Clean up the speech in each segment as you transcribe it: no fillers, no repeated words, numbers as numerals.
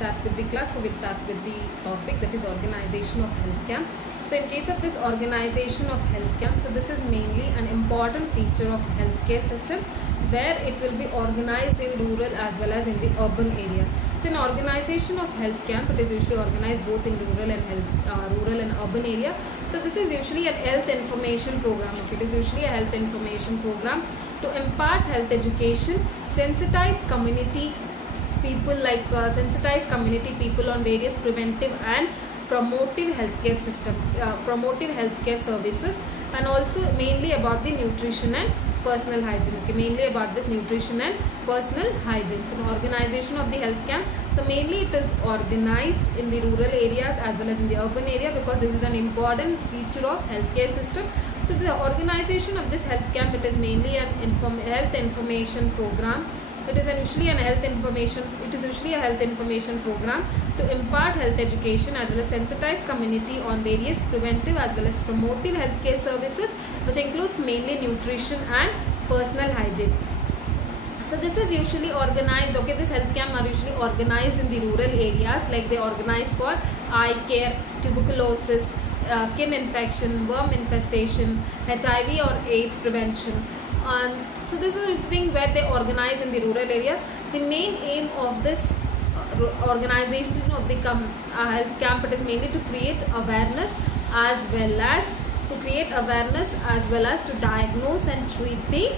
start with the class. So we'll start with the topic, that is organization of health camp. So in case of this organization of health camp, so this is mainly an important feature of healthcare system where it will be organized in rural as well as in the urban areas. So in organization of health camp, it is usually organized both in rural and urban areas. So this is usually a health information program. Okay, it is usually a health information program to impart health education, sensitize community people on various preventive and promotive healthcare system, promotive healthcare services, and also mainly about the nutrition and personal hygiene. Okay, mainly about this nutrition and personal hygiene. So organization of the health camp, so mainly it is organized in the rural areas as well as in the urban area, because this is an important feature of healthcare system. So the organization of this health camp, it is mainly an health information program. It is usually a health information program to impart health education as well as sensitize community on various preventive as well as promotive healthcare services, which includes mainly nutrition and personal hygiene. So this is usually organized, okay, this health camp are usually organized in the rural areas, like they organize for eye care, tuberculosis, skin infection, worm infestation, HIV or AIDS prevention. So this is the thing where they organize in the rural areas. The main aim of this organization of the health camp, it is mainly to create awareness as well as to diagnose and treat the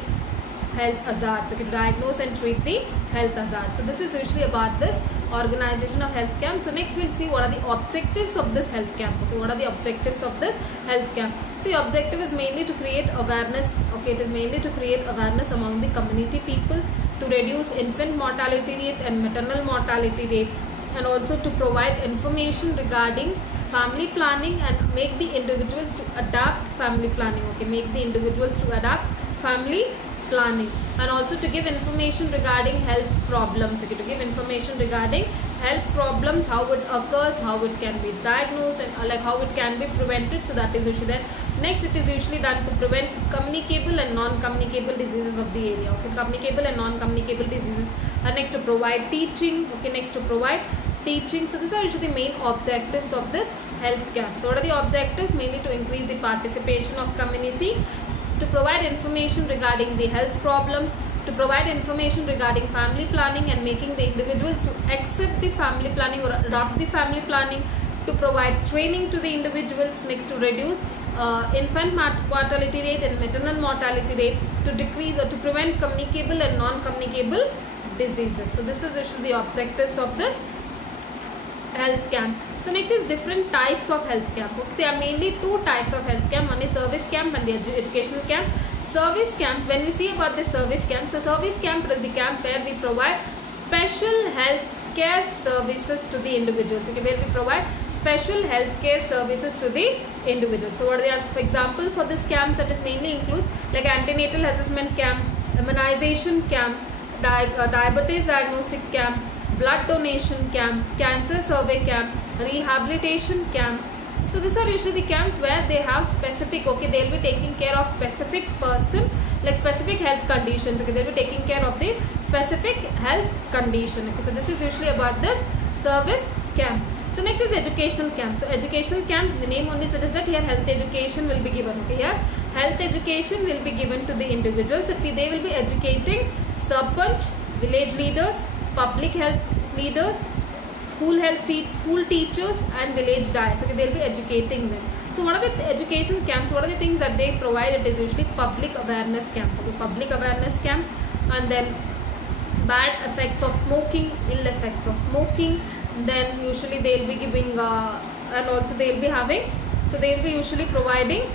health hazards. Okay, to diagnose and treat the health hazards. So this is usually about this organization of health camp. So next we'll see what are the objectives of this health camp. Okay, what are the objectives of this health camp? So the objective is mainly to create awareness. Okay, it is mainly to create awareness among the community people, to reduce infant mortality rate and maternal mortality rate, and also to provide information regarding family planning and make the individuals to adapt family planning. Okay, make the individuals to adapt family planning, and also to give information regarding health problems. Okay, to give information regarding health problems, how it occurs, how it can be diagnosed, and like how it can be prevented. So that is usually that. Next, it is usually done to prevent communicable and non-communicable diseases of the area. Okay, communicable and non-communicable diseases. And next, to provide teaching. Okay, next to provide teaching. So these are usually the main objectives of this health camp. So what are the objectives? Mainly to increase the participation of community, to provide information regarding the health problems, to provide information regarding family planning and making the individuals to accept the family planning or adopt the family planning, to provide training to the individuals. Next, to reduce infant mortality rate and maternal mortality rate, to decrease or to prevent communicable and non-communicable diseases. So this is usually the objectives of this health camp. So next is different types of health camp. Okay, there are mainly two types of health camp. One is service camp and the educational camp. Service camp, when we see about the service camp, so service camp is the camp where we provide special health care services to the individuals. Okay, where we provide special health care services to the individuals. So what are the examples for this camp? That is mainly includes like antenatal assessment camp, immunization camp, diabetes diagnostic camp, blood donation camp, cancer survey camp, rehabilitation camp. So these are usually the camps where they have specific, okay, they will be taking care of specific person, like specific health conditions. Okay, they will be taking care of the specific health condition. Okay, so this is usually about this service camp. So next is educational camp. So educational camp, the name only suggests that here health education will be given. Okay, here health education will be given to the individuals. They will be educating sarpanch, village leaders, public health leaders, school teachers and village diests. Okay, they will be educating them. So what are the education camps? What are the things that they provide? It is usually public awareness camp. Okay, public awareness camp, and then bad effects of smoking, ill effects of smoking. Then usually they will be giving and also they will be having, so they will be usually providing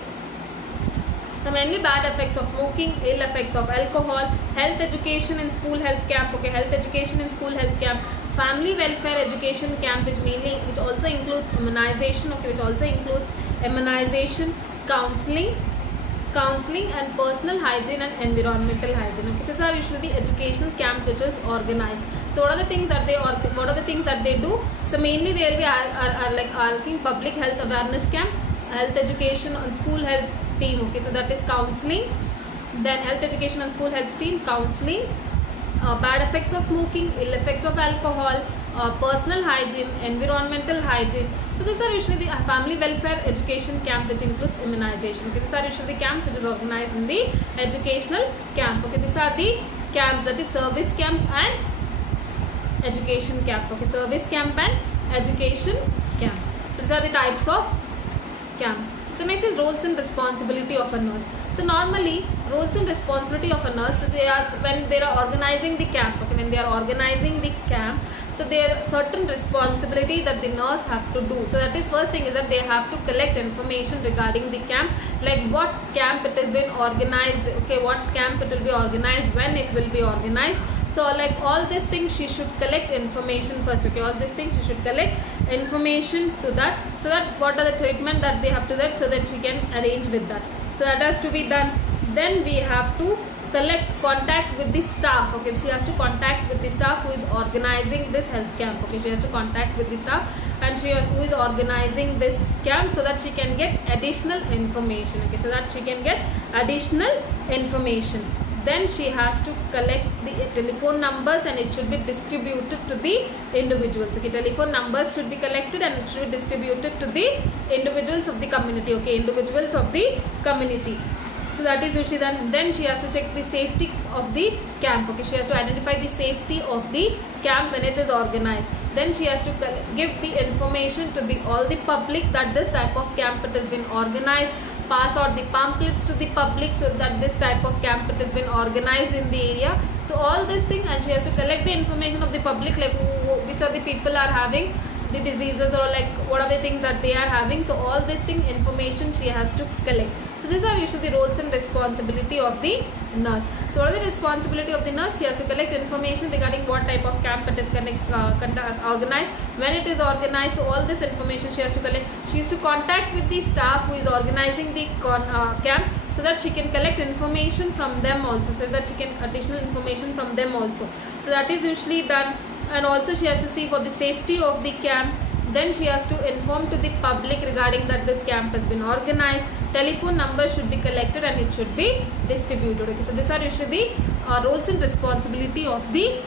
so mainly bad effects of smoking, ill effects of alcohol, health education in school health camp. Okay, health education in school health camp, family welfare education camp, which also includes immunization. Okay, which also includes immunization, counseling and personal hygiene and environmental hygiene. Okay, these are usually the educational camp which is organized. So what are the things that they do? So mainly they will be are public health awareness camp, health education on school health team. Okay, so that is counseling. Then health education on school health team, counseling, bad effects of smoking, ill effects of alcohol, personal hygiene, environmental hygiene. So these are usually the family welfare education camp, which includes immunization. Okay, these are usually the camps which is organized in the educational camp. Okay, these are the camps, that is service camp and education camp. Okay, service camp and education camp. So these are the types of camps. So next is roles and responsibility of a nurse. So normally roles and responsibility of a nurse, they are when they are organizing the camp. Okay, when they are organizing the camp, so there are certain responsibility that the nurse have to do. So that is first thing is that they have to collect information regarding the camp, like what camp it has been organized. Okay, what camp it will be organized, when it will be organized. So like all these things she should collect information first. Okay, all these things she should collect information to that, so that what are the treatment that they have to that, so that she can arrange with that. So that has to be done. Then we have to contact with the staff. Okay, she has to contact with the staff who is organizing this health camp. Okay, she has to contact with the staff and who is organizing this camp, so that she can get additional information. Okay, so that she can get additional information. Then she has to collect the telephone numbers and it should be distributed to the individuals. Okay, telephone numbers should be collected and it should be distributed to the individuals of the community. Okay, individuals of the community. So that is usually done. Then she has to check the safety of the camp. Okay, she has to identify the safety of the camp when it is organized. Then she has to give the information to all the public that this type of camp it has been organized. Pass out the pamphlets to the public so that this type of camp it has been organized in the area. So all these things, and she has to collect the information of the public, like which are the people are having the diseases, or like what are the things that they are having. So all this thing information she has to collect. So these are usually the roles and responsibility of the nurse. So what is the responsibility of the nurse? She has to collect information regarding what type of camp it is organized, when it is organized. So all this information she has to collect. She has to contact with the staff who is organizing the camp, so that she can collect information from them also, so that she can additional information from them also. So that is usually done. And also she has to see for the safety of the camp. Then she has to inform to the public regarding that this camp has been organized. Telephone number should be collected and it should be distributed. Okay, so these are usually the roles and responsibility of the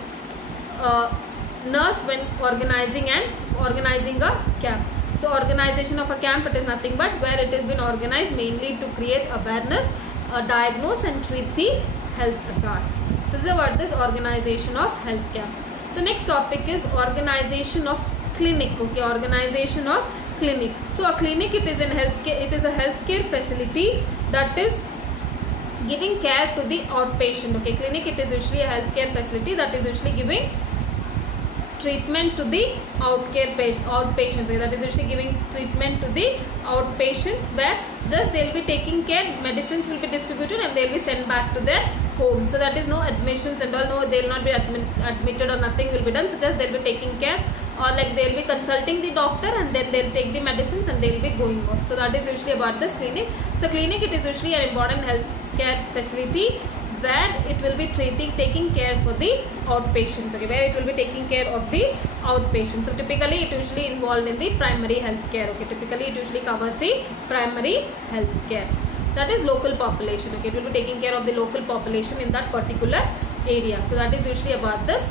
nurse when organizing a camp. So organization of a camp, it is nothing but where it has been organized mainly to create awareness, diagnose and treat the health hazards. So this is about this organization of health camp. So next topic is organization of clinic. Okay, organization of clinic. So a clinic, it is in healthcare. It is a healthcare facility that is giving care to the outpatient. Okay, clinic, it is usually a healthcare facility that is usually giving treatment to the outpatients. Okay, that is usually giving treatment to the outpatients, where just they will be taking care, medicines will be distributed and they will be sent back to their home. So that is no admissions and all. No, they will not be admitted or nothing will be done. So just they will be taking care, or like they will be consulting the doctor and then they will take the medicines and they will be going off. So that is usually about this clinic. So clinic, it is usually an important healthcare facility where it will be taking care for the outpatients. Okay, where it will be taking care of the outpatients. So typically it usually involved in the primary health care. Okay, typically it usually covers the primary health care. That is local population. Okay, it will be taking care of the local population in that particular area. So that is usually about this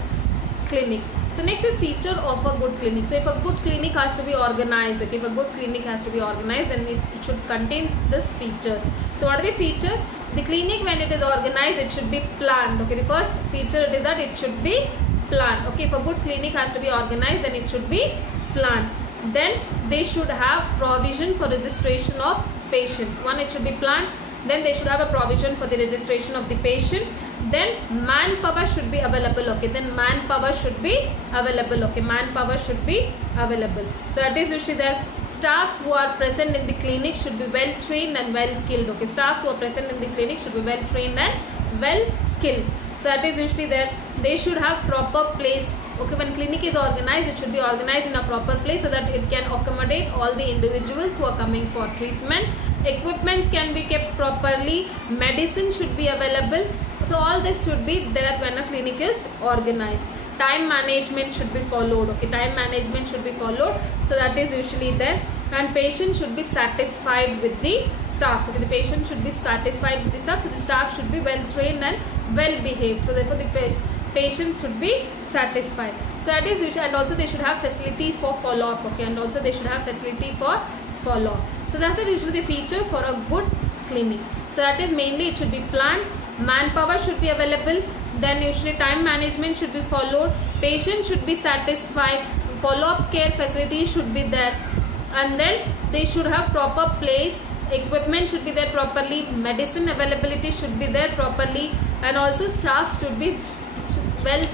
clinic. So next is feature of a good clinic. So if a good clinic has to be organized, okay, if a good clinic has to be organized, then it should contain this features. So what are the features? The clinic, when it is organized, it should be planned. Okay, the first feature is that it should be planned. Okay, if a good clinic has to be organized, then it should be planned. Then they should have provision for registration of patients. One, it should be planned. Then they should have a provision for the registration of the patient. Then manpower should be available. Okay, then manpower should be available. Okay, manpower should be available. So that is usually there. Staffs who are present in the clinic should be well trained and well skilled. Okay, staffs who are present in the clinic should be well trained and well skilled. So that is usually there. They should have proper place. Okay, when clinic is organized, it should be organized in a proper place so that it can accommodate all the individuals who are coming for treatment. Equipments can be kept properly. Medicine should be available. So all this should be there when a clinic is organized. Time management should be followed. Okay, time management should be followed. So that is usually there. And patient should be satisfied with the staff. So the patient should be satisfied with the staff. So the staff should be well trained and well behaved. So therefore the patient should be satisfied. So that is usually, and also they should have facility for follow-up, okay, and also they should have facility for follow-up. So that's usually the feature for a good clinic. So that is mainly it should be planned, manpower should be available, then usually time management should be followed, patient should be satisfied, follow-up care facilities should be there, and then they should have proper place, equipment should be there properly, medicine availability should be there properly, and also staff should be well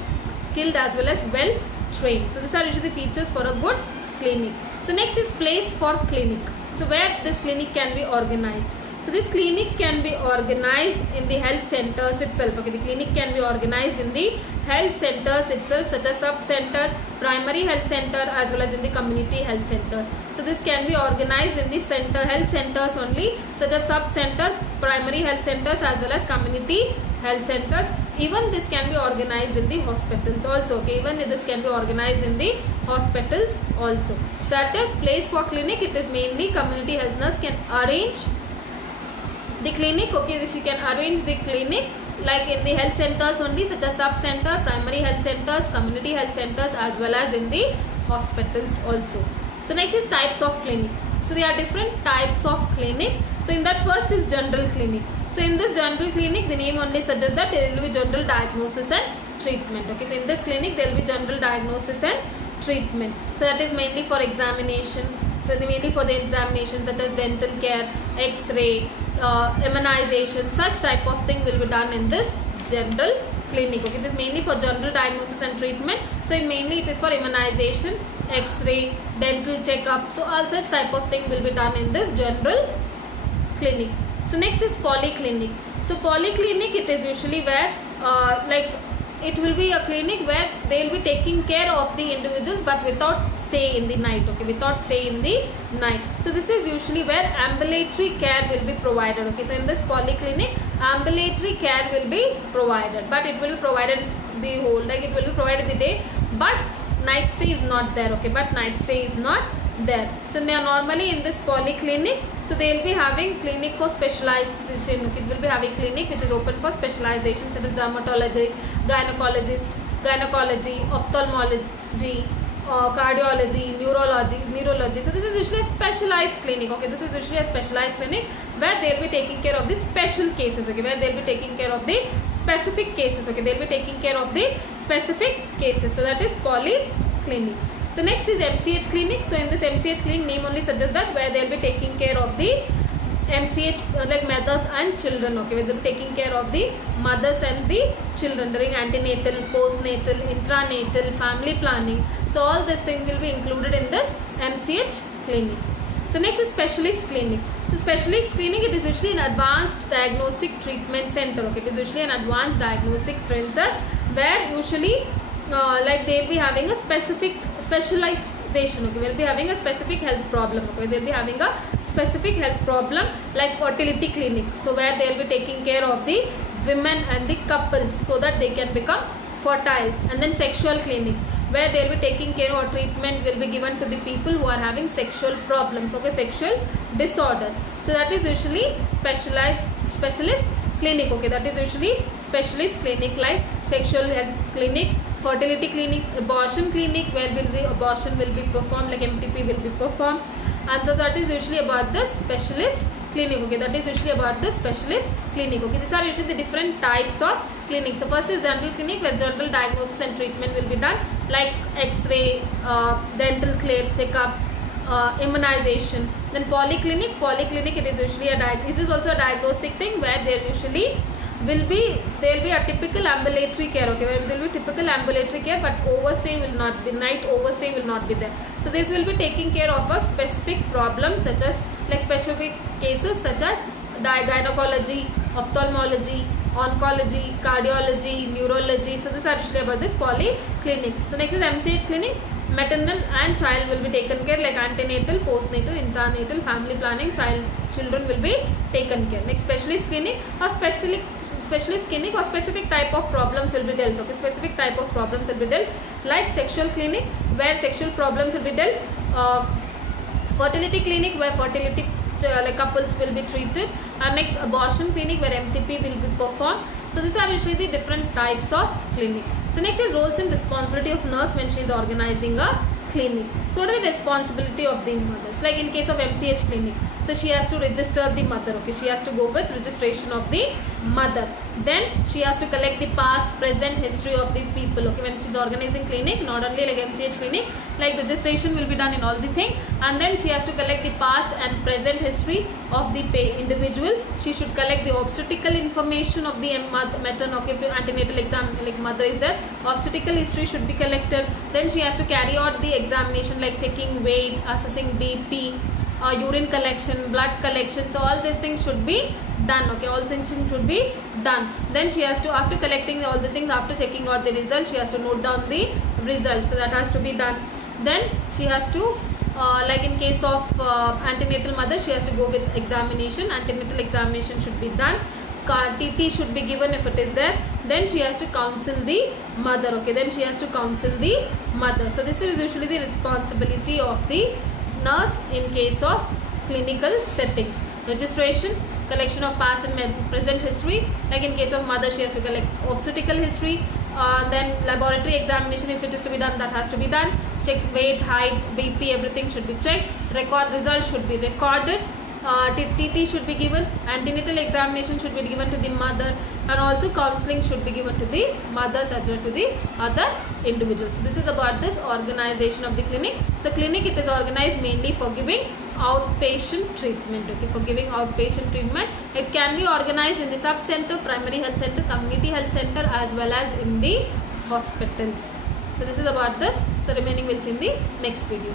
skilled as well as well trained. So these are usually the features for a good clinic. So next is place for clinic. So where this clinic can be organized. So this clinic can be organized in the health centers itself. Okay, the clinic can be organized in the health centers itself, such as sub-center, primary health center, as well as in the community health centers. So this can be organized in the health centers only, such as sub-center, primary health centers, as well as community health centers. Even this can be organized in the hospitals also. Okay, even this can be organized in the hospitals also. So that is place for clinic. It is mainly community health nurse can arrange the clinic. Okay, she can arrange the clinic like in the health centers only, such as sub-center, primary health centers, community health centers, as well as in the hospitals also. So next is types of clinic. So there are different types of clinic. So in that first is general clinic. So in this general clinic, the name only suggests that there will be general diagnosis and treatment. Okay, so in this clinic there will be general diagnosis and treatment. So that is mainly for examination. So mainly for the examination such as dental care, X-ray, immunization, such type of thing will be done in this general clinic. Okay, it is mainly for general diagnosis and treatment. So mainly it is for immunization, X-ray, dental checkup. So all such type of thing will be done in this general clinic. So next is polyclinic. So polyclinic, it is usually where it will be a clinic where they will be taking care of the individuals but without stay in the night. Okay, without stay in the night. So this is usually where ambulatory care will be provided. Okay, so in this polyclinic, ambulatory care will be provided, but it will be provided the whole, like it will be provided the day, but night stay is not there. Okay, but night stay is not there. So now normally in this polyclinic, so they will be having clinic for specialization. Okay, it will be having clinic which is open for specialization such as dermatology, gynecology, ophthalmology, cardiology, neurology. So this is usually a specialized clinic. Okay, this is usually a specialized clinic where they will be taking care of the special cases. Okay, where they will be taking care of the specific cases. Okay, they will be taking care of the specific cases. So that is polyclinic. So next is MCH clinic. So in this MCH clinic, name only suggests that where they will be taking care of the MCH like mothers and children. Okay, where they will be taking care of the mothers and the children during antenatal, postnatal, intranatal, family planning. So all these things will be included in this MCH clinic. So next is specialist clinic. So specialist clinic, it is usually an advanced diagnostic treatment center. Okay, it is usually an advanced diagnostic center where usually like they will be having a specialization. Okay, we will be having a specific health problem. Okay, they will be having a specific health problem like fertility clinic. So where they will be taking care of the women and the couples so that they can become fertile. And then sexual clinics where they will be taking care or treatment will be given to the people who are having sexual problems. Okay, sexual disorders. So that is usually specialist clinic. Okay, that is usually specialist clinic like sexual health clinic, fertility clinic, abortion clinic where the abortion will be performed, like MTP will be performed. And so that is usually about the specialist clinic. Okay, that is usually about the specialist clinic. Okay, these are usually the different types of clinics. So first is general clinic where general diagnosis and treatment will be done like X-ray, dental checkup, immunization. Then polyclinic it is usually this is also a diagnostic thing where there usually will be a typical ambulatory care. Okay, where there will be typical ambulatory care, but overstay will not be, night overstay will not be there. So this will be taking care of a specific problem such as like specific cases such as gynecology, ophthalmology, oncology, cardiology, neurology. So these are usually about this polyclinic. So next is MCH clinic. Maternal and child will be taken care like antenatal, postnatal, intranatal, family planning, children will be taken care. Next specialist clinic or specialist clinic or specific type of problems will be dealt. Okay, specific type of problems will be dealt like sexual clinic where sexual problems will be dealt, fertility clinic where fertility like couples will be treated, and next abortion clinic where MTP will be performed. So these are usually the different types of clinic. So next is roles and responsibility of nurse when she is organizing a clinic. So what are the responsibility of the mothers? Like in case of MCH clinic, so she has to register the mother. Okay, she has to go with registration of the mother. Then she has to collect the past, present history of the people. Okay, when she's organizing clinic, not only like MCH clinic, like registration will be done in all the thing, and then she has to collect the past and present history of the individual. She should collect the obstetrical information of the maternal. Okay, if antenatal exam like mother is there, obstetrical history should be collected. Then she has to carry out the examination like checking weight, assessing BP, urine collection, blood collection. So all these things should be done. Okay, all things should be done. Then she has to, after collecting all the things, after checking out the result, she has to note down the result. So that has to be done. Then she has to like in case of antenatal mother, she has to go with examination. Antenatal examination should be done. TT should be given if it is there. Then she has to counsel the mother. Okay, then she has to counsel the mother. So this is usually the responsibility of the nurse in case of clinical settings. Registration, collection of past and present history. Like in case of mother, she has to collect obstetrical history. Then laboratory examination, if it is to be done, that has to be done. Check weight, height, BP, everything should be checked. Record results should be recorded. TT should be given. Antenatal examination should be given to the mother, and also counseling should be given to the mothers as well to the other individuals. This is about this organization of the clinic. So clinic, it is organized mainly for giving outpatient treatment. Okay, for giving outpatient treatment. It can be organized in the sub-center, primary health center, community health center, as well as in the hospitals. So this is about this. So remaining we'll see in the next video.